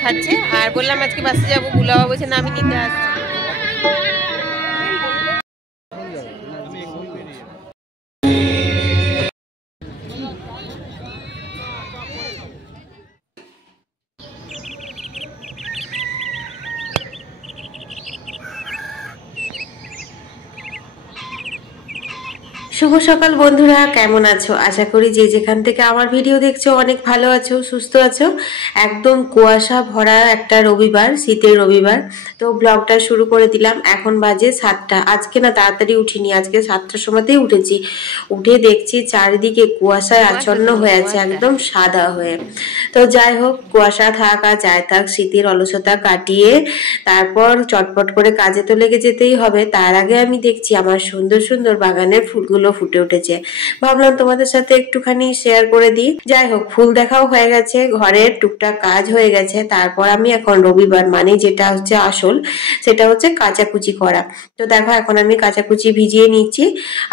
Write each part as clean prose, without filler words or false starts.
খাচ্ছে আর বললাম আজকে বাসে যাবো, বুলাবা বলছে না আমি নিতে আসছি। শুভ সকাল বন্ধুরা, কেমন আছো? আশা করি যে যেখান থেকে আমার ভিডিও দেখছো অনেক ভালো আছো, সুস্থ আছো। একদম কুয়াশা ভরা একটা রবিবার, শীতের রবিবার। তো ব্লগটা শুরু করে দিলাম। এখন বাজে 7টা। আজকে না তাড়াতাড়ি উঠিনি, আজকে 7টার সময়তেই উঠেছি। উঠে দেখছি চারিদিকে কুয়াশায় আচ্ছন্ন হয়ে আছে, একদম সাদা হয়ে। তো যাই হোক, কুয়াশা থাক আর যাই থাক, শীতের অলসতা কাটিয়ে তারপর চটপট করে কাজে তো লেগে যেতেই হবে। তার আগে আমি দেখছি আমার সুন্দর সুন্দর বাগানের ফুলগুলো ফুটে উঠেছে। ভাবলাম তোমাদের সাথে একটুখানি শেয়ার করে দিই। যাই হোক, ফুল দেখাও হয়ে গেছে, ঘরের টুকটাক কাজ হয়ে গেছে। তারপর আমি এখন রবিবার মানে যেটা হচ্ছে আসল, সেটা হচ্ছে কাচাকুচি করা। তো দেখো এখন আমি কাচাকুচি ভিজিয়ে নিচ্ছি।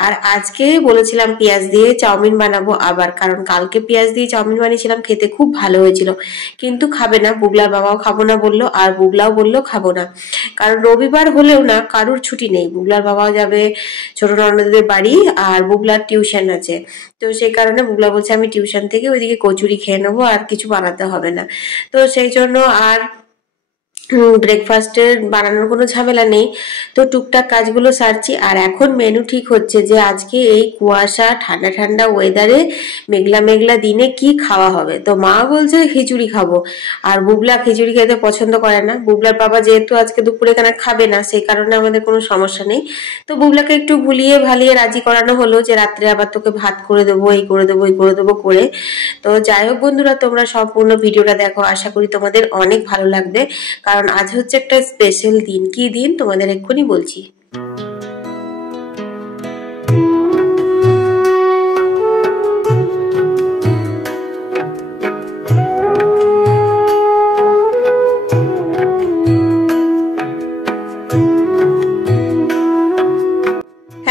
আর আজকে বলেছিলাম পেঁয়াজ দিয়ে চাউমিন বানাবো আবার, কারণ কালকে পেঁয়াজ দিয়ে চাউমিন বানিয়েছিলাম, খেতে খুব ভালো হয়েছিল। কিন্তু খাবে না, বুগলার বাবাও খাবো না বললো, আর বুগলাও বললো খাবো না। কারণ রবিবার হলেও না কারুর ছুটি নেই, বুগলার বাবাও যাবে ছোট ননদের বাড়ি, আর বুগলার টিউশন আছে। তো সেই কারণে বুগলা বলছে আমি টিউশন থেকে ওইদিকে কচুরি খেয়ে নেবো, আর কিছু বানাতে হবে না। তো সেই জন্য আর ব্রেকফাস্টের বানানোর কোনো ঝামেলা নেই। তো টুকটাক কাজগুলো সারছি। আর এখন মেনু ঠিক হচ্ছে যে আজকে এই কুয়াশা ঠান্ডা ঠান্ডা ওয়েদারে মেঘলা মেঘলা দিনে কি খাওয়া হবে। তো মা বলছে খিচুড়ি খাবো, আর বুবলা খিচুড়ি খেতে পছন্দ করে না। বুবলার বাবা যেহেতু আজকে দুপুরে এখানে খাবে না, সেই কারণে আমাদের কোনো সমস্যা নেই। তো বুবলাকে একটু ভুলিয়ে ভালিয়ে রাজি করানো হলো যে রাত্রে আবার তোকে ভাত করে দেবো, এই করে দেবো, এই করে দেবো করে। তো যাই হোক বন্ধুরা, তোমরা সম্পূর্ণ ভিডিওটা দেখো, আশা করি তোমাদের অনেক ভালো লাগবে। কারণ আজ হচ্ছে একটা স্পেশাল দিন। কি দিন তোমাদের এক্ষুনি বলছি।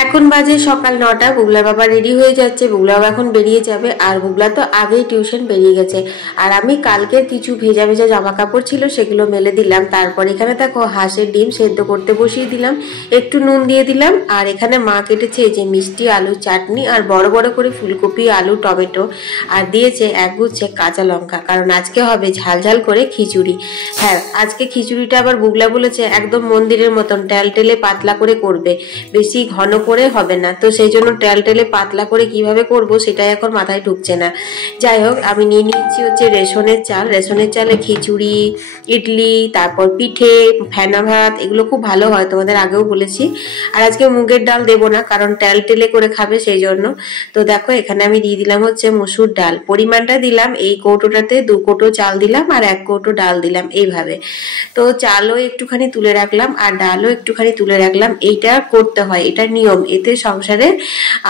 এখন বাজে সকাল 9টা। বুগলার বাবা রেডি হয়ে যাচ্ছে, বুগলা বাবা এখন বেরিয়ে যাবে। আর বুগলা তো আগেই টিউশন বেরিয়ে গেছে। আর আমি কালকের কিছু ভেজা ভেজা জামা কাপড় ছিল, সেগুলো মেলে দিলাম। তারপর এখানে দেখো হাঁসের ডিম সেদ্ধ করতে বসিয়ে দিলাম, একটু নুন দিয়ে দিলাম। আর এখানে মা কেটেছে যে মিষ্টি আলুর চাটনি, আর বড় বড় করে ফুলকপি, আলু, টমেটো, আর দিয়েছে একগুচ্ছে কাঁচা লঙ্কা, কারণ আজকে হবে ঝাল ঝাল করে খিচুড়ি। হ্যাঁ, আজকে খিচুড়িটা আবার বুগলা বলেছে একদম মন্দিরের মতন টেলটেলে পাতলা করে করবে, বেশি ঘন করে হবে না। তো সেই জন্য টেলটেলে পাতলা করে কিভাবে করব সেটাই এখন মাথায় ঢুকছে না। যাই হোক, আমি নিয়ে নিচ্ছি হচ্ছে রেশনের চাল। রেশনের চালে খিচুড়ি, ইডলি, তারপর পিঠে, ফেনা ভাত, এগুলো খুব ভালো হয়, তোমাদের আগেও বলেছি। আর আজকে মুগের ডাল দেবো না, কারণ টেলটেলে করে খাবে, সেই জন্য। তো দেখো এখানে আমি দিয়ে দিলাম হচ্ছে মসুর ডাল। পরিমাণটা দিলাম এই কৌটোটাতে 2 কৌটো চাল দিলাম, আর 1 কৌটো ডাল দিলাম, এইভাবে। তো চালও একটুখানি তুলে রাখলাম, আর ডালও একটুখানি তুলে রাখলাম। এইটা করতে হয়, এটা নিয়ম। এতে সংসারে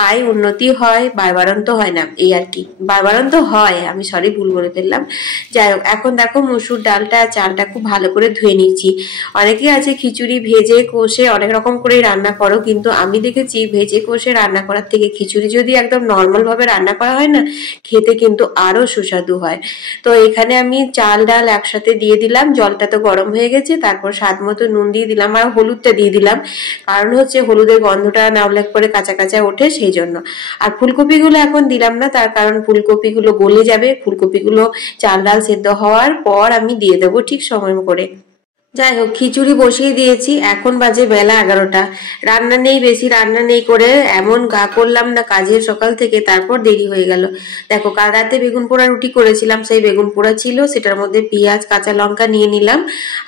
আয় উন্নতি হয়, বাড়বাড়ন্ত হয় না, এই আর কি। বাড়বাড়ন্ত হয়, আমি সরি ভুল বলে ফেললাম। যাই হোক, এখন দেখো মসুর ডালটা চালটা খুব ভালো করে ধুয়ে নিচ্ছি। অনেকে আছে খিচুড়ি ভেজে কষে অনেক রকম করেই রান্না করো, কিন্তু আমি দেখেছি ভেজে কষে রান্না করার থেকে খিচুড়ি যদি একদম নর্মাল ভাবে রান্না করা হয় না, খেতে কিন্তু আরো সুস্বাদু হয়। তো এখানে আমি চাল ডাল একসাথে দিয়ে দিলাম, জলটা তো গরম হয়ে গেছে। তারপর স্বাদ মতো নুন দিয়ে দিলাম, আর হলুদটা দিয়ে দিলাম, কারণ হচ্ছে হলুদের গন্ধটা না হলে পরে কাঁচা কাঁচা ওঠে, সেই জন্য। আর ফুলকপিগুলো এখন দিলাম না, তার কারণ ফুলকপিগুলো গলে যাবে। ফুলকপিগুলো চাল ডাল সেদ্ধ হওয়ার পর আমি দিয়ে দেবো ঠিক সময় করে। যাই হোক, খিচুড়ি বসিয়ে দিয়েছি। এখন বাজে বেলা 11টা। রান্না নেই, বেশি রান্না নেই করে এমন গা করলাম না কাজের সকাল থেকে, তারপর দেরি হয়ে গেল। দেখো, কাল রাতে বেগুন পোড়া রুটি করেছিলাম, সেই বেগুন পোড়া ছিল, সেটার মধ্যে পেঁয়াজ কাঁচা লঙ্কা নিয়ে নিলাম।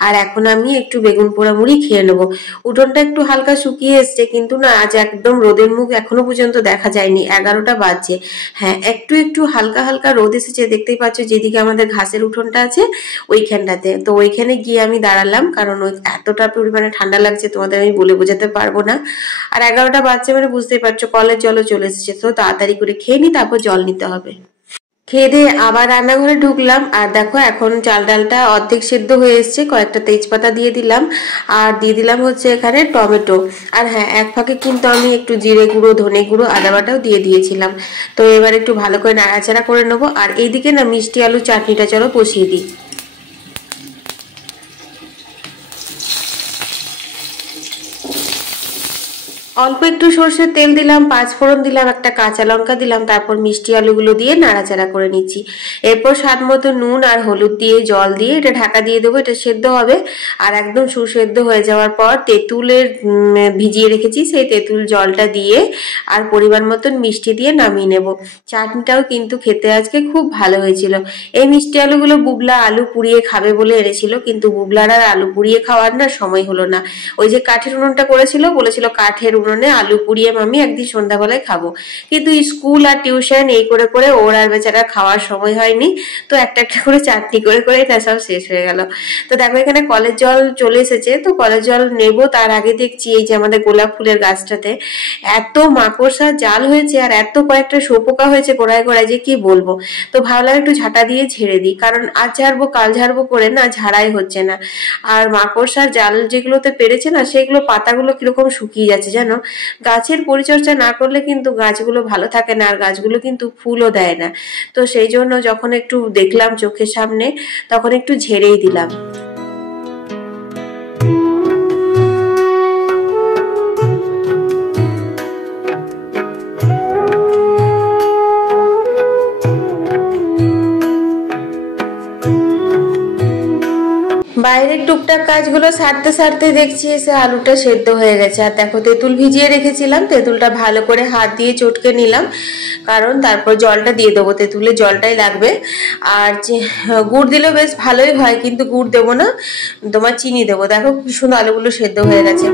আর এখন আমি একটু বেগুন পোড়া মুড়ি খেয়ে নেবো। উঠোনটা একটু হালকা শুকিয়ে এসছে, কিন্তু না আজ একদম রোদের মুখ এখনো পর্যন্ত দেখা যায়নি। 11টা বাজছে। হ্যাঁ, একটু একটু হালকা হালকা রোদ এসেছে, দেখতেই পাচ্ছ যেদিকে আমাদের ঘাসের উঠোনটা আছে ওইখানটাতে। তো ওইখানে গিয়ে আমি দাঁড়ালাম, কারণ ওই এতটা পরিমাণে ঠান্ডা লাগছে তোমাদের আমি বলে বোঝাতে পারবো না। আর 11টা বাজছে মানে বুঝতেই পারছো কলের জলও চলে এসেছে। তো তাড়াতাড়ি করে খেয়ে নি, তারপর জল নিতে হবে। খেয়ে দিয়ে আবার রান্নাঘরে ঢুকলাম, আর দেখো এখন চাল ডালটা অর্ধেক সেদ্ধ হয়ে এসছে, কয়েকটা তেজপাতা দিয়ে দিলাম, আর দিয়ে দিলাম হচ্ছে এখানে টমেটো। আর হ্যাঁ, এক ফাঁকে কিন্তু আমি একটু জিরে গুঁড়ো, ধনে গুঁড়ো, আদা বাটাও দিয়ে দিয়েছিলাম। তো এবার একটু ভালো করে নাড়াচাড়া করে নেবো। আর এইদিকে না মিষ্টি আলু চাটনিটা চলো বসিয়ে দিই। অল্প একটু সর্ষের তেল দিলাম, 5 ফোড়ন দিলাম, একটা কাঁচা লঙ্কা দিলাম, তারপর মিষ্টি আলুগুলো দিয়ে নাড়াচাড়া করে নিচ্ছি। এরপর স্বাদ মতো নুন আর হলুদ দিয়ে জল দিয়ে এটা ঢাকা দিয়ে দেবো, এটা সেদ্ধ হবে। আর একদম সুসেদ্ধ হয়ে যাওয়ার পর তেঁতুলের ভিজিয়ে রেখেছি সেই তেঁতুল জলটা দিয়ে আর পরিমাণ মতন মিষ্টি দিয়ে নামিয়ে নেব। চাটনিটাও কিন্তু খেতে আজকে খুব ভালো হয়েছিল। এই মিষ্টি আলুগুলো বুবলা আলু পুড়িয়ে খাবে বলে এনেছিল, কিন্তু বুবলার আর আলু পুড়িয়ে খাওয়ার না সময় হলো না। ওই যে কাঠের উনুনটা করেছিল, বলেছিল কাঠের উনুনে আলু পুড়িয়ে মামি একদিন সন্ধ্যাবেলায় খাবো, কিন্তু স্কুল আর টিউশন এই করে করে ওর আর বেচারা খাওয়ার সময় হয়নি। তো একটা একটা করে চাটনি করে করে না সব শেষ হয়ে গেল। তো দেখো এখানে কলের জল চলে এসেছে, তো কলের জল নেব তার আগে দেখছি এই যে আমাদের গোলাপ ফুলের গাছটাতে এত মাকড়সা জাল হয়েছে আর এত কয়েকটা শোপোকা হয়েছে গোড়ায় গোড়ায়, যে কি বলবো। তো ভাবলাম একটু ঝাঁটা দিয়ে ঝেড়ে দিই, কারণ আজ ঝাড়বো কাল ঝাড়বো করে না ঝাড়াই হচ্ছে না। আর মাকড়সার জাল যেগুলোতে পেরেছে না সেগুলো পাতাগুলো কিরকম শুকিয়ে যাচ্ছে জানো। গাছের পরিচর্যা না করলে কিন্তু গাছগুলো ভালো থাকে না, আর গাছগুলো কিন্তু ফুলও দেয় না। তো সেই জন্য যখন একটু দেখলাম চোখের সামনে, তখন একটু ঝেড়েই দিলাম। বাইরের টুকটাক কাজগুলো সারতে সারতে দেখছি এসে আলুটা সেদ্ধ হয়ে গেছে। আর দেখো তেঁতুল ভিজিয়ে রেখেছিলাম, তেঁতুলটা ভালো করে হাত দিয়ে চটকে নিলাম, কারণ তারপর জলটা দিয়ে দেবো, তেঁতুলের জলটাই লাগবে। আর গুড় দিলেও বেশ ভালোই হয়, কিন্তু গুড় দেবো না, তোমার চিনি দেবো। দেখো কি সুন্দর আলুগুলো সেদ্ধ হয়ে গেছে।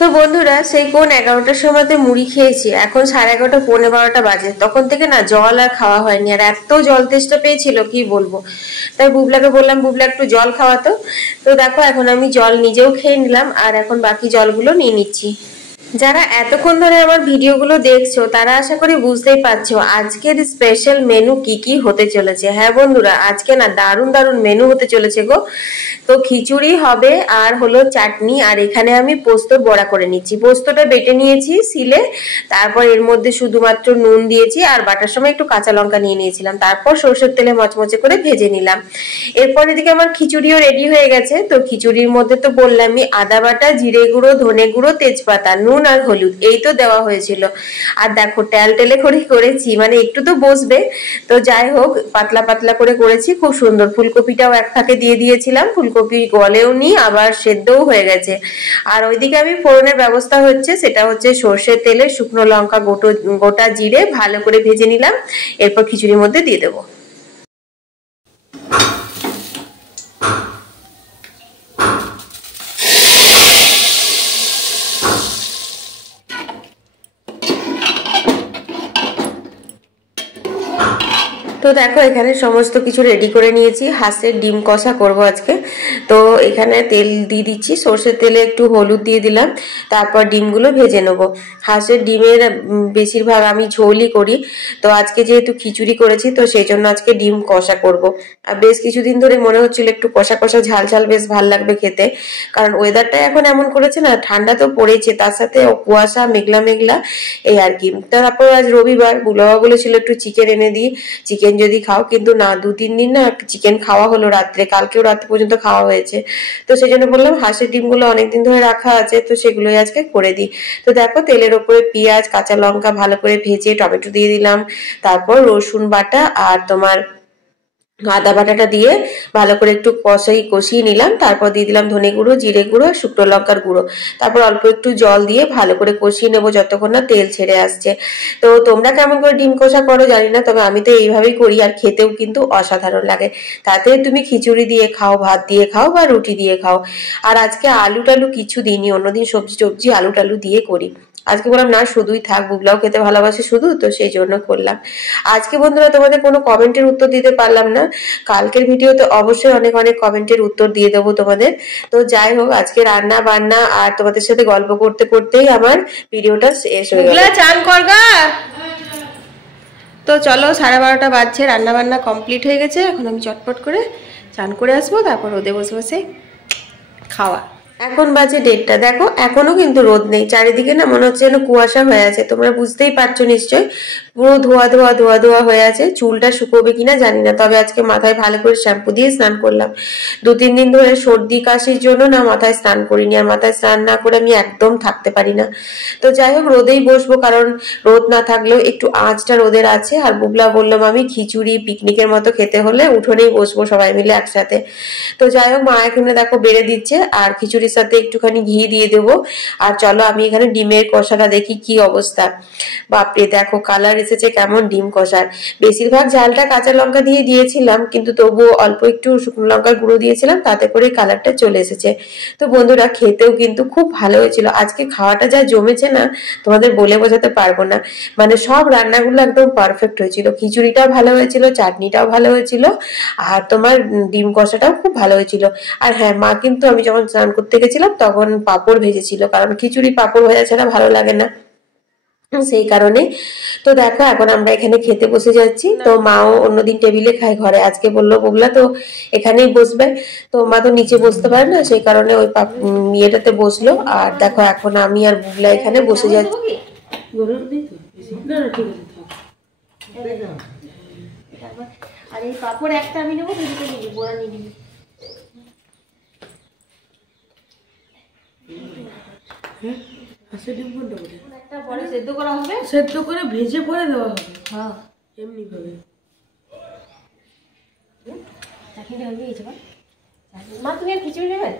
তো বন্ধুরা সেই কোন 11টার সময়তে মুড়ি খেয়েছি, এখন 11:30 11:45 বাজে, তখন থেকে না জল আর খাওয়া হয়নি। আর এত জল তেষ্টা পেয়েছিল কি বলবো। তাই বুবলাকে বললাম বুবলা একটু জল খাওয়াতো। তো দেখো এখন আমি জল নিজেও খেয়ে নিলাম, আর এখন বাকি জলগুলো নিয়ে নিচ্ছি। যারা এতক্ষণ ধরে আমার ভিডিওগুলো দেখছো তারা আশা করি বুঝতেই পারছো আজকের স্পেশাল মেনু কি কি হতে চলেছে। হ্যাঁ বন্ধুরা, আজকে না দারুণ দারুণ মেনু হতে চলেছে গো। তো খিচুড়ি হবে আর হলো চাটনি, আর এখানে আমি পোস্তর বড়া করে নিচ্ছি। পোস্তটা বেটে নিয়েছি শিলে, তারপর এর মধ্যে শুধুমাত্র নুন দিয়েছি, আর বাটার সময় একটু কাঁচা লঙ্কা নিয়ে নিয়েছিলাম, তারপর সর্ষের তেলে মচমচে করে ভেজে নিলাম। এরপর এদিকে আমার খিচুড়িও রেডি হয়ে গেছে। তো খিচুড়ির মধ্যে তো বললামই আদা বাটা, জিরে গুঁড়ো, ধনে গুঁড়ো, তেজপাতা, নুন আর হলুদ এই তো দেওয়া হয়েছিল। আর দেখো টেল টেলে করে করেছি, মানে একটু তো বসবে। তো যাই হোক পাতলা পাতলা করে করেছি, খুব সুন্দর। ফুলকপিটাও এক ফাঁকে দিয়ে দিয়েছিলাম, ফুলকপি গলেও নি আবার সেদ্ধও হয়ে গেছে। আর ওইদিকে আমি ফোড়নের ব্যবস্থা হচ্ছে, সেটা হচ্ছে সর্ষের তেলে শুকনো লঙ্কা, গোটা জিরে ভালো করে ভেজে নিলাম, এরপর খিচুড়ির মধ্যে দিয়ে দেবো। তো দেখো এখানে সমস্ত কিছু রেডি করে নিয়েছি, হাঁসের ডিম কষা করব আজকে। তো এখানে তেল দিয়ে দিচ্ছি, সর্ষের তেলে একটু হলুদ দিয়ে দিলাম, তারপর ডিমগুলো ভেজে নেবো। হাঁসের ডিমের বেশিরভাগ আমি ঝোলই করি, তো আজকে যেহেতু খিচুড়ি করেছি তো সেই জন্য আজকে ডিম কষা করব। আর বেশ কিছুদিন ধরে মনে হচ্ছিল একটু কষা কষা ঝাল ঝাল বেশ ভাল লাগবে খেতে, কারণ ওয়েদারটা এখন এমন করেছে না, ঠান্ডা তো পড়েছে, তার সাথে কুয়াশা মেঘলা মেঘলা এই আর কি। তারপর আজ রবিবার, বুলাওয়া বলেছিল একটু চিকেন এনে দিই, চিকেন যদি খাও, কিন্তু না 2-3 দিন না চিকেন খাওয়া হলো রাত্রে, কালকেও রাত পর্যন্ত খাওয়া হয়েছে। তো সেই জন্য বললাম হাঁসের ডিমগুলো অনেকদিন ধরে রাখা আছে, তো সেগুলোই আজকে করে দিই। তো দেখো তেলের ওপরে পেঁয়াজ, কাঁচা লঙ্কা ভালো করে ভেজে টমেটো দিয়ে দিলাম, তারপর রসুন বাটা আর তোমার আদা বাটাটা দিয়ে ভালো করে একটু কষিয়ে নিলাম। তারপর দিয়ে দিলাম ধনে গুঁড়ো, জিরে গুঁড়ো আর শুকনো লঙ্কার গুঁড়ো। তারপর অল্প একটু জল দিয়ে ভালো করে কষিয়ে নেবো যতক্ষণ না তেল ছেড়ে আসছে। তো তোমরা কেমন করে ডিম কষা করো জানি না, তবে আমি তো এইভাবেই করি, আর খেতেও কিন্তু অসাধারণ লাগে। তাতে তুমি খিচুড়ি দিয়ে খাও, ভাত দিয়ে খাও বা রুটি দিয়ে খাও। আর আজকে আলু টালু কিছু দিইনি, অন্যদিন সবজি আলু টালু দিয়ে করি। আজকে বললাম না শুধুই থাক, বুবলাও খেতে ভালোবাসে শুধু, তো সেই জন্য করলাম। আজকে বন্ধুরা তোমাদের কোনো কমেন্টের উত্তর দিতে পারলাম না, কালকের ভিডিওতে অবশ্যই অনেক অনেক কমেন্টের উত্তর দিয়ে দেবো তোমাদের। তো যাই হোক, আজকে রান্না বান্না আর তোমাদের সাথে গল্প করতে করতেই আমার ভিডিওটা শেষ হয়ে গেল। চান করগা। তো চলো, 12:30 বাজছে, রান্না বান্না কমপ্লিট হয়ে গেছে। এখন আমি চটপট করে চান করে আসবো, তারপর রোদে বসে বসে খাওয়া। এখন বাজে 1:30, দেখো এখনো কিন্তু রোদ নেই, চারিদিকে না মনে হচ্ছে যেন কুয়াশা হয়ে আছে। তোমরা বুঝতেই পারছো নিশ্চয়, পুরো ধোয়া ধোয়া ধোয়া ধোয়া হয়ে আছে। চুলটা শুকোবে কিনা জানি না, তবে আজকে মাথায় ভালো করে শ্যাম্পু দিয়ে স্নান করলাম। 2-3 দিন ধরে সর্দি কাশির জন্য না মাথায় স্নান করিনি, আর মাথায় স্নান না করে আমি একদম থাকতে পারি না। তো যাই হোক, রোদেই বসবো, কারণ রোদ না থাকলেও একটু আঁচটা রোদের আছে। আর বুবলা বললাম আমি খিচুড়ি পিকনিকের মতো খেতে হলে উঠোনেই বসবো সবাই মিলে একসাথে। তো যাই হোক, মা এখানে দেখো বেড়ে দিচ্ছে, আর খিচুড়ির সাথে একটুখানি ঘি দিয়ে দেবো। আর চলো আমি এখানে ডিমের কষাটা দেখি কি অবস্থা। বাপরে দেখো কালার এসেছে কেমন ডিম কষার। বেশিরভাগ ঝালটা কাঁচা লঙ্কা দিয়ে দিয়েছিলাম, কিন্তু তবুও অল্প একটু শুকনো লঙ্কার গুঁড়ো দিয়েছিলাম, তাতে করে কালারটা চলে এসেছে। তো বন্ধুরা খেতেও কিন্তু খুব ভালো হয়েছিল। আজকে খাওয়াটা যা জমেছে না, তোমাদের বলে বোঝাতে পারবো না। মানে সব রান্নাগুলো একদম পারফেক্ট হয়েছিল। খিচুড়িটাও ভালো হয়েছিল, চাটনিটাও ভালো হয়েছিল, আর তোমার ডিম কষাটাও খুব ভালো হয়েছিল। আর হ্যাঁ, মা কিন্তু আমি যখন স্নান করতে গেছিলাম তখন পাঁপড় ভেজেছিল, কারণ খিচুড়ি পাঁপড় ভাজা ছাড়া ভালো লাগে না, সেই কারণে। তো দেখো এখন আমরা এখানে খেতে বসে যাচ্ছি। তো মাও অন্যদিন টেবিলে খায়, ঘরে আজকে বললো বুবলা তো এখানেই বসবে। তো মা তো নিচে বসতে পারে না, সেই কারণে ওই ইয়েটাতে বসলো। আর দেখো এখন আমি আর বুবলা এখানে বসে যাচ্ছি। আর এই পাঁপড় একটা আমি নেবো, দুটো নিবি, বোরা নিবি। একটা পরে সেদ্ধ করা হবে, সেদ্ধ করে ভেজে পরে দেওয়া হবে। হ্যাঁ এমনি ভাবে। মা তুমি আর খিচুড়ি নেবে?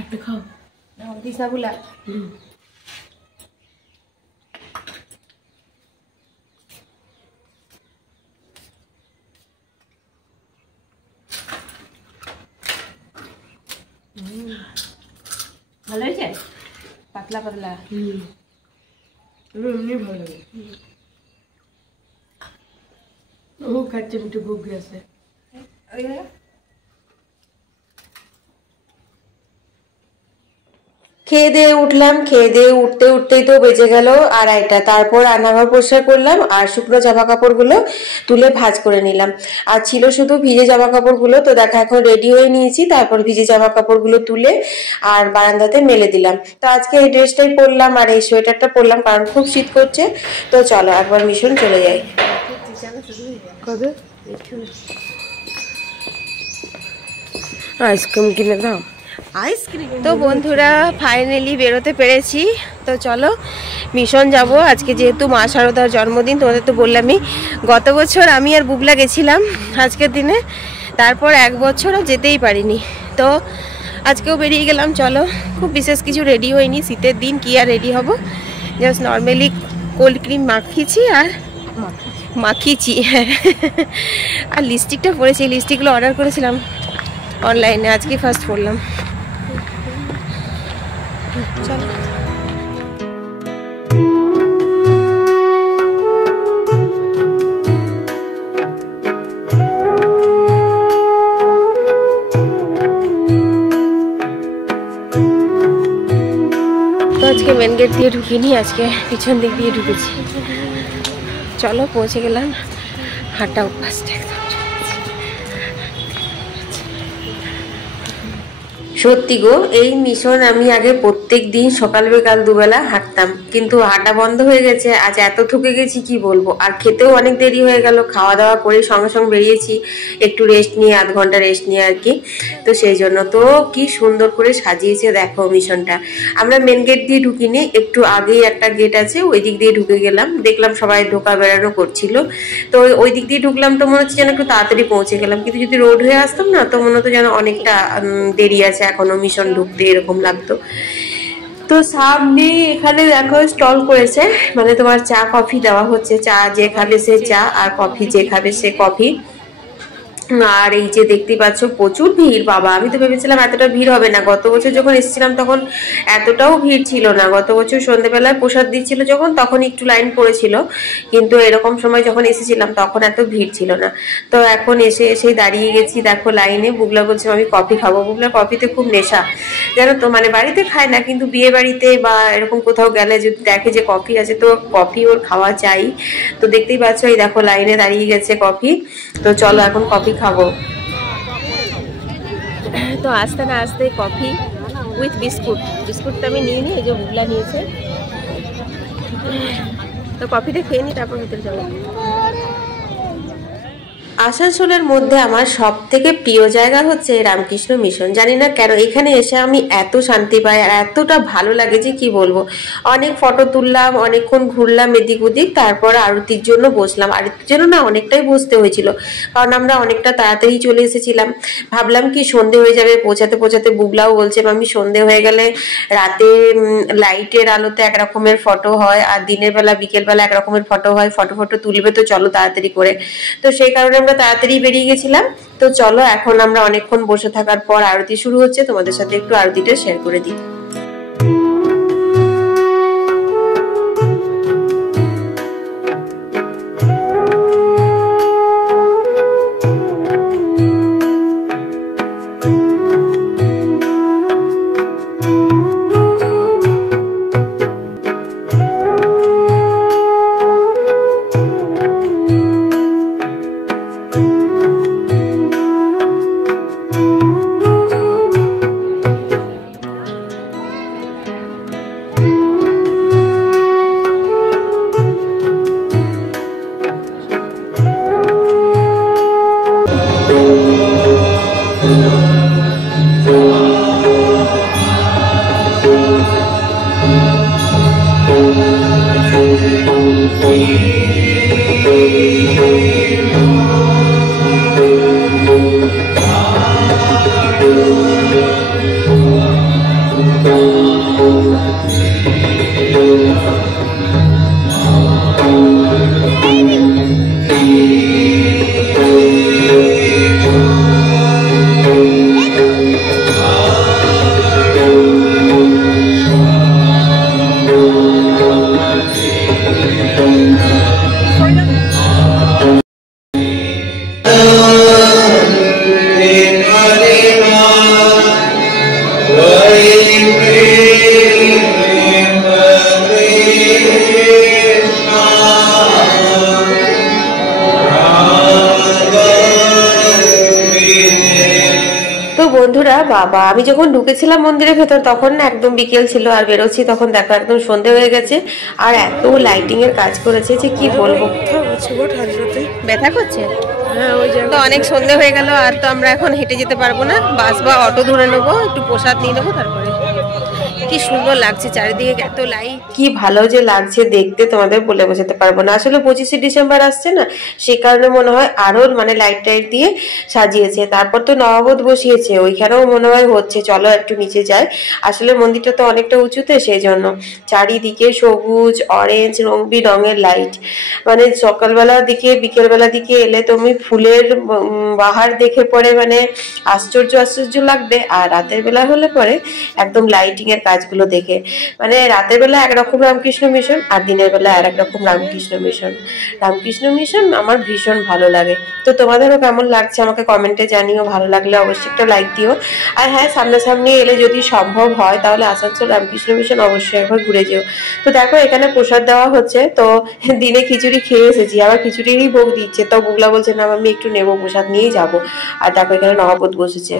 একটা খাও, দিস না ভুলা। ভালো হয়েছে, পাতলা পাতলা। এমনি ভালো লাগে। ও খাচ্ছে একটু ভোগ গেছে। খেয়ে দিয়ে উঠলাম, খেয়ে দিয়ে উঠতে উঠতেই তো বেজে গেল 2:30। তারপর রান্নাঘর পরিষ্কার করলাম, আর শুকনো জামা কাপড়গুলো তুলে ভাঁজ করে নিলাম। আর ছিল শুধু ভিজে জামা কাপড়গুলো। তো দেখা এখন রেডি হয়ে নিয়েছি, তারপর ভিজে জামা কাপড়গুলো তুলে আর বারান্দাতে মেলে দিলাম। তো আজকে এই ড্রেসটাই পরলাম আর এই সোয়েটারটা পরলাম, কারণ খুব শীত করছে। তো চলো একবার মিশন চলে যাই। আইসক্রিম কিনে দাও, আইসক্রিম। তো বন্ধুরা ফাইনালি বেরোতে পেরেছি। তো চলো মিশন যাব আজকে, যেহেতু মা শারদার জন্মদিন। তোমাদের তো বললামই, গত বছর আমি আর বুবলা গেছিলাম আজকের দিনে, তারপর 1 বছরও যেতেই পারিনি। তো আজকেও বেরিয়ে গেলাম। চলো, খুব বিশেষ কিছু রেডি হয়নি, শীতের দিন কি আর রেডি হব, জাস্ট নর্মালি কোল্ড ক্রিম মাখিয়েছি হ্যাঁ। আর লিপস্টিকটা পরেছি, লিপস্টিকগুলো অর্ডার করেছিলাম অনলাইনে, আজকে ফার্স্ট পরলাম। চলো আজকে মেন গেট দিয়ে ঢুকিনি, আজকে পিছন দিক দিয়ে ঢুকেছি। চলো পৌঁছে গেলাম, হাঁটা অভ্যাসটা একদম। সত্যি গো, এই মিশন আমি আগে প্রত্যেক দিন সকাল বিকাল দুবেলা হাঁটতাম, কিন্তু হাঁটা বন্ধ হয়ে গেছে। আজ এত থকে গেছি কি বলবো। আর খেতেও অনেক দেরি হয়ে গেল, খাওয়া দাওয়া করে সঙ্গে সঙ্গে বেরিয়েছি একটু রেস্ট নিয়ে, আধ ঘন্টা রেস্ট নিয়ে আর কি। তো সেই জন্য তো কি সুন্দর করে সাজিয়েছে দেখো মিশনটা। আমরা মেন গেট দিয়ে ঢুকিনি, একটু আগেই একটা গেট আছে, ওই দিক দিয়ে ঢুকে গেলাম। দেখলাম সবাই ঢোকা বেড়ানো করছিল, তো ওই দিক দিয়ে ঢুকলাম। তো মনে হচ্ছে যেন একটু তাড়াতাড়ি পৌঁছে গেলাম, কিন্তু যদি রোড হয়ে আসতাম না তো মনে হতো যেন অনেকটা দেরি আছে এখনো মিশন ঢুকতে, এরকম লাগতো। তো সামনে এখানে দেখো স্টল করেছে, মানে তোমার চা কফি দেওয়া হচ্ছে, চা যে খাবে সে চা, আর কফি যে খাবে সে কফি। আর এই যে দেখতে পাচ্ছ প্রচুর ভিড় বাবা, আমি তো ভেবেছিলাম এতটা ভিড় হবে না। গত বছর যখন এসেছিলাম তখন এতটাও ভিড় ছিল না। গত বছর সন্ধ্যেবেলায় প্রসাদ দিচ্ছিল যখন, তখন একটু লাইন পড়েছিল, কিন্তু এরকম সময় যখন এসেছিলাম তখন এত ভিড় ছিল না। তো এখন এসেই দাঁড়িয়ে গেছি দেখো লাইনে। বুগলা বলছে আমি কফি খাবো। বুগলার কফিতে খুব নেশা জানো তো, মানে বাড়িতে খায় না, কিন্তু বিয়ে বাড়িতে বা এরকম কোথাও গেলে যদি দেখে যে কফি আছে তো কফি ওর খাওয়া চাই। তো দেখতেই পাচ্ছ এই দেখো লাইনে দাঁড়িয়ে গেছে কফি। তো চলো এখন কফি খাবো। তো আস্তে না আস্তে কফি উইথ বিস্কুট, বিস্কুটটা আমি নিয়ে নিই, এই যে বুগলা নিয়েছে। তো কফিটা খেয়ে নিই, তারপর ভিতরে যাবো। আসানসোলের মধ্যে আমার সব থেকে প্রিয় জায়গা হচ্ছে রামকৃষ্ণ মিশন। জানি না কেন এখানে এসে আমি এত শান্তি পাই আর এতটা ভালো লাগে যে কি বলবো। অনেক ফটো তুললাম, অনেকক্ষণ ঘুরলাম এদিক ওদিক, তারপর আরতির জন্য বসলাম। আরতির জন্য না অনেকটাই বসতে হয়েছিল, কারণ আমরা অনেকটা তাড়াতাড়ি চলে এসেছিলাম। ভাবলাম কি সন্ধে হয়ে যাবে, পৌঁছাতে পৌঁছাতে বুগলাও বলছে আমি সন্ধে হয়ে গেলে রাতে লাইটের আলোতে একরকমের ফটো হয়, আর দিনের বেলা বিকেল বেলা একরকমের ফটো হয়, ফটো তুলবে তো চলো তাড়াতাড়ি করে। তো সেই কারণে আমরা তাড়াতাড়ি বেরিয়ে গেছিলাম। তো চলো এখন আমরা অনেকক্ষণ বসে থাকার পর আরতি শুরু হচ্ছে, তোমাদের সাথে একটু আরতিটা শেয়ার করে দিই। বন্ধুরা বাবা, আমি যখন ঢুকেছিলাম মন্দিরের ভেতর তখন না একদম বিকেল ছিল, আর বেরোচ্ছি তখন দেখো একদম সন্ধে হয়ে গেছে। আর এত লাইটিং এর কাজ করেছে যে কি বলবো। ব্যথা করছে, তো অনেক সন্ধে হয়ে গেল, আর তো আমরা এখন হেঁটে যেতে পারবো না, বাস বা অটো ধরে নেবো, একটু প্রসাদ নিয়ে নেবো তারপরে। কি সুন্দর লাগছে চারিদিকে, এত লাইট, কি ভালো যে লাগছে দেখতে, তোমাদের বলে বোঝাতে পারবো না। আসলে 25শে ডিসেম্বর আসছে না, সে কারণে মনে হয় আরো মানে লাইট টাইট দিয়ে সাজিয়েছে। তারপর তো নববধ বসিয়েছে, ওইখানেও মনে হয় হচ্ছে। চলো একটু নিচে যাই। আসলে মন্দিরটা তো অনেকটা উঁচুতে, সেই জন্য চারিদিকে সবুজ অরেঞ্জ রং বেরঙের লাইট। মানে সকালবেলা দিকে বিকেলবেলা দিকে এলে তুমি ফুলের বাহার দেখে পরে মানে আশ্চর্য আশ্চর্য লাগবে, আর রাতের বেলা হলে পরে একদম লাইটিং এর কাজগুলো দেখে মানে রাতের বেলা একরকম রামকৃষ্ণ মিশন, আর দিনের বেলা আর একরকম রামকৃষ্ণ মিশন। রামকৃষ্ণ মিশন আমার ভীষণ ভালো লাগে। তো তোমাদেরও কেমন লাগছে আমাকে কমেন্টে জানিও, ভালো লাগলে অবশ্যই একটা লাইক দিও। আর হ্যাঁ, সামনাসামনি এলে যদি সম্ভব হয় তাহলে আসানসোল রামকৃষ্ণ মিশন অবশ্যই একবার ঘুরে যেও। তো দেখো এখানে প্রসাদ দেওয়া হচ্ছে, তো দিনে খিচুড়ি খেয়ে এসেছি, আবার খিচুড়িরই ভোগ দিচ্ছে। তো বুগলা বলছে না আমি একটু নেবো, প্রসাদ নিয়েই যাবো। আর দেখো এখানে নববধ বসেছে।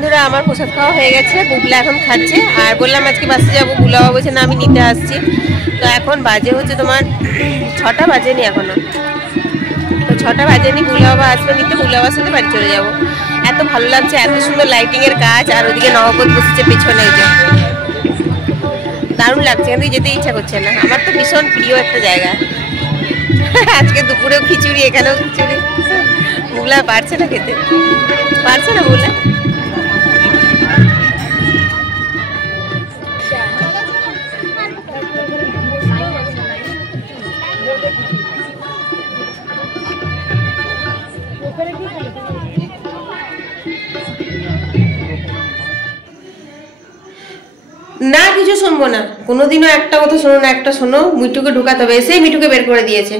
বন্ধুরা আমার প্রসাদ খাওয়া হয়ে গেছে, বুবলা এখন খাচ্ছে। আর বললাম আজকে বাসে যাবো, বুবলা বাবা বলছে না আমি নিতে আসছি। তো এখন বাজে হচ্ছে তোমার 6টা বাজেনি এখনো, তো 6টা বাজেনি, বুবলা বাবা আসবে নিতে, বুবলা বাবার সাথে বাড়ি চলে যাবো। এত ভালো লাগছে, এত সুন্দর লাইটিং এর কাজ, আর ওদিকে নবপদ বসেছে পেছনে, ওই যে দারুণ লাগছে, কিন্তু যেতে ইচ্ছা করছে না। আমার তো ভীষণ প্রিয় একটা জায়গা। আজকে দুপুরেও খিচুড়ি, এখানেও খিচুড়ি। বুবলা পারছে না খেতে, পারছে না বুবলা। না কিছু শুনবো না, কোনোদিনও একটা কথা শোনো না, একটা শোনো, মিঠুকে ঢুকাতে হবে। এসেই মিঠুকে বের করে দিয়েছে।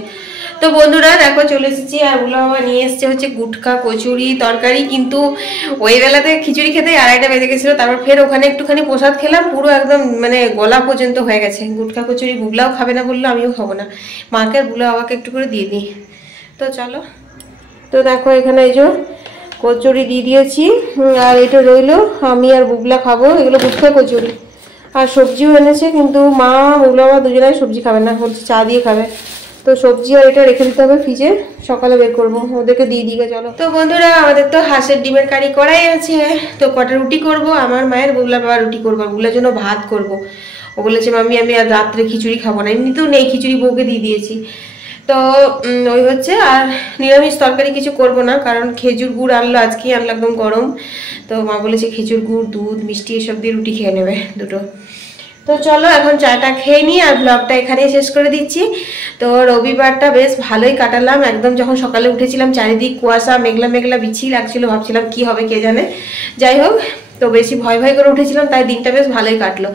তো বন্ধুরা দেখো চলে এসেছি, আর বুলা বাবা নিয়ে এসছে হচ্ছে গুটখা, কচুরি, তরকারি। কিন্তু ওই বেলাতে খিচুড়ি খেতে 2:30টা বেজে গেছিলো। তারপর ফের ওখানে একটুখানি প্রসাদ খেলাম, পুরো একদম মানে গলা পর্যন্ত হয়ে গেছে। গুটখা কচুরি বুবলাও খাবে না বললো, আমিও খাবো না, মাকে আর বুলা বাবাকে একটু করে দিয়ে দিই। তো চলো, তো দেখো এখানে এই যে কচুরি দিয়ে দিয়েছি, আর এটা রইলো, আমি আর বুবলা খাবো। এগুলো গুটখা কচুরি, আর সবজিও এনেছে, কিন্তু মা বুবলা বাবা দুজনাই সবজি খাবে না, বলছে চা দিয়ে খাবে। তো সবজি আর এটা রেখে দিতে হবে ফ্রিজে, সকালে বের করবো, ওদেরকে দিয়ে দিকে। চলো, তো বন্ধুরা আমাদের তো হাঁসের ডিমের কারি করাই আছে। তো কটা রুটি করব, আমার মায়ের, বুবলা বাবা রুটি করবো, বুবলার জন্য ভাত করব। ও বলেছে মাম্মি আমি আর রাত্রে খিচুড়ি খাবো না, এমনিতেও নেই খিচুড়ি, বউকে দিয়ে দিয়েছি। তো ওই হচ্ছে, আর নিরামিষ তরকারি কিছু করব না, কারণ খেজুর গুড় আনলো, আজকেই আনলো, একদম গরম। তো মা বলেছে খেজুর গুড়, দুধ, মিষ্টি এসব দিয়ে রুটি খেয়ে নেবে দুটো। তো চলো এখন চাটা খেয়ে নিই, আর ব্লগটা এখানেই শেষ করে দিচ্ছি। তো রবিবারটা বেশ ভালোই কাটালাম, একদম যখন সকালে উঠেছিলাম চারিদিক কুয়াশা, মেঘলা মেঘলা বিচ্ছি লাগছিল, ভাবছিলাম কি হবে কে জানে। যাই হোক, তো বেশি ভয় ভয় করে উঠেছিলাম, তাই দিনটা বেশ ভালোই কাটলো।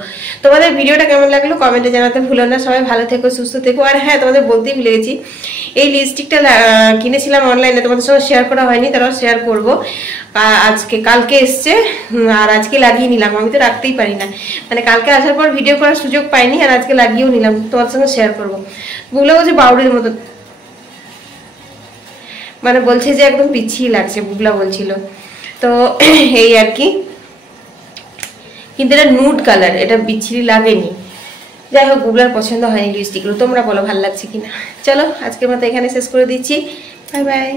তোমাদের ভিডিওটা কেমন লাগলো কমেন্টে জানাতে ভুলো না। সবাই ভালো থেকো, সুস্থ থেকো। আর হ্যাঁ, তোমাদের বলতেই ভুলে গেছি, এই লিপস্টিকটা কিনেছিলাম অনলাইনে, তোমাদের সঙ্গে শেয়ার করা হয়নি, তারাও শেয়ার করব। আজকে কালকে এসছে, আর আজকে লাগিয়ে নিলাম, আমি তো রাখতেই পারি না, মানে কালকে আসার পর ভিডিও করার সুযোগ পাইনি, আর আজকে লাগিয়েও নিলাম, তোমার সঙ্গে শেয়ার করবো। বুবলা বলছে বাউরির মতো, মানে বলছে যে একদম পিছিয়ে লাগছে, বুবলা বলছিল। তো এই আর কি, কিন্তু এটা নুড কালার, এটা বিচ্ছিরি লাগেনি। যাই হোক, বুবলার পছন্দ হয়নি লিপস্টিকগুলো, তোমরা বলো ভালো লাগছে কিনা। চলো আজকের মতো এখানে শেষ করে দিচ্ছি, বাই বাই।